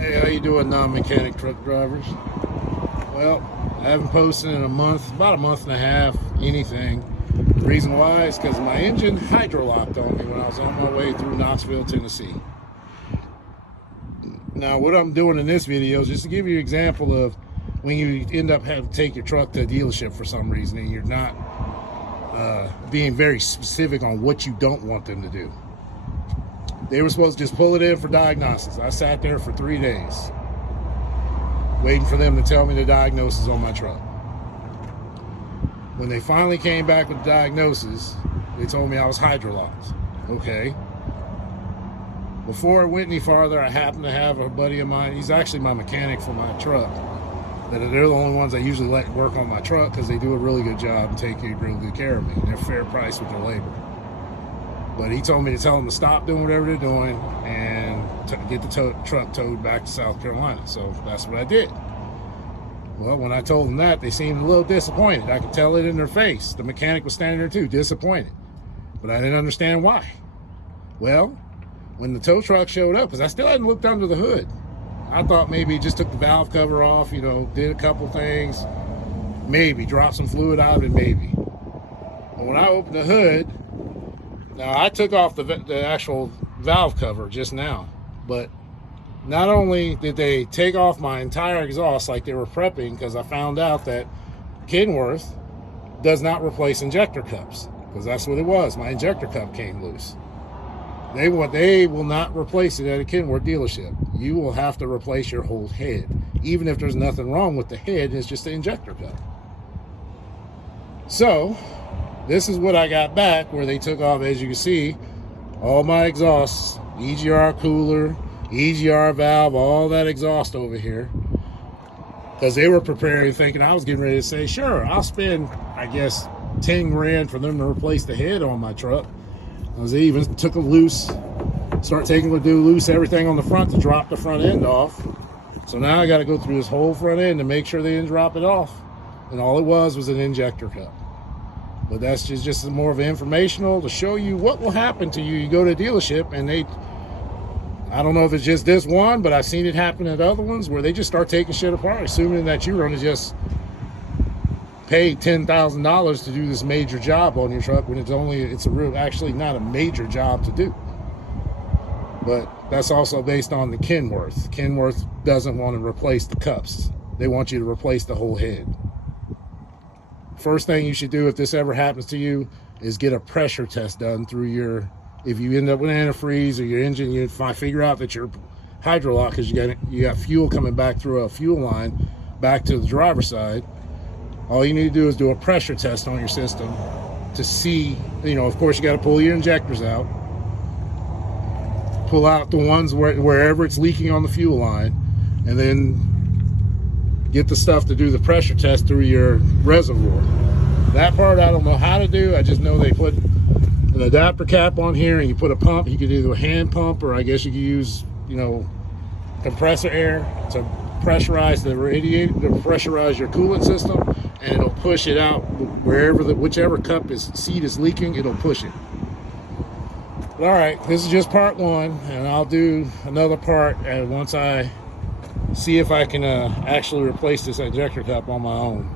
Hey, how you doing, non-mechanic truck drivers? Well, I haven't posted in a month, about a month and a half, anything. The reason why is because my engine hydrolocked on me when I was on my way through Knoxville, Tennessee. Now, what I'm doing in this video is just to give you an example of when you end up having to take your truck to a dealership for some reason and you're not being very specific on what you don't want them to do. They were supposed to just pull it in for diagnosis. I sat there for 3 days waiting for them to tell me the diagnosis on my truck. When they finally came back with the diagnosis, they told me I was hydrolocked. Okay. Before it went any farther, I happened to have a buddy of mine. He's actually my mechanic for my truck. They're the only ones I usually let work on my truck because they do a really good job and take real good care of me. And they're fair price with their labor. But he told me to tell them to stop doing whatever they're doing and get the truck towed back to South Carolina. So that's what I did. Well, when I told them that, they seemed a little disappointed. I could tell it in their face. The mechanic was standing there too, disappointed. But I didn't understand why. Well, when the tow truck showed up, because I still hadn't looked under the hood, I thought maybe he just took the valve cover off, you know, did a couple things, maybe dropped some fluid out of it, maybe. But when I opened the hood, now I took off the actual valve cover just now, but not only did they take off my entire exhaust like they were prepping, because I found out that Kenworth does not replace injector cups, because that's what it was. My injector cup came loose. They will not replace it at a Kenworth dealership. You will have to replace your whole head, even if there's nothing wrong with the head. It's just the injector cup. So this is what I got back, where they took off, as you can see, all my exhausts, EGR cooler, EGR valve, all that exhaust over here, because they were preparing, thinking I was getting ready to say, sure, I'll spend, I guess, 10 grand for them to replace the head on my truck. They even took them loose, do loose everything on the front to drop the front end off. So now I got to go through this whole front end to make sure they didn't drop it off. And all it was an injector cup. But that's just more of an informational to show you what will happen to you. You go to a dealership and I don't know if it's just this one, but I've seen it happen at other ones where they just start taking shit apart, assuming that you're going to just pay $10,000 to do this major job on your truck when it's actually not a major job to do. But that's also based on the Kenworth. Kenworth doesn't want to replace the cups. They want you to replace the whole head. First thing you should do if this ever happens to you is get a pressure test done through if you end up with antifreeze or your engine, you figure out that your hydrolock, because you got fuel coming back through a fuel line back to the driver's side. All you need to do is do a pressure test on your system to see, of course you got to pull your injectors out, pull out the ones wherever it's leaking on the fuel line, and then get the stuff to do the pressure test through your reservoir. That part I don't know how to do. I just know they put an adapter cap on here and you put a pump. You could do a hand pump, or I guess you could use, compressor air to pressurize the radiator, to pressurize your coolant system, and it'll push it out whichever seat is leaking, it'll push it. All right, this is just part one, and I'll do another part once I see if I can actually replace this injector cup on my own,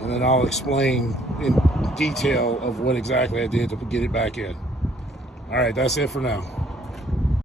and then I'll explain in detail of what exactly I did to get it back in. All right, that's it for now.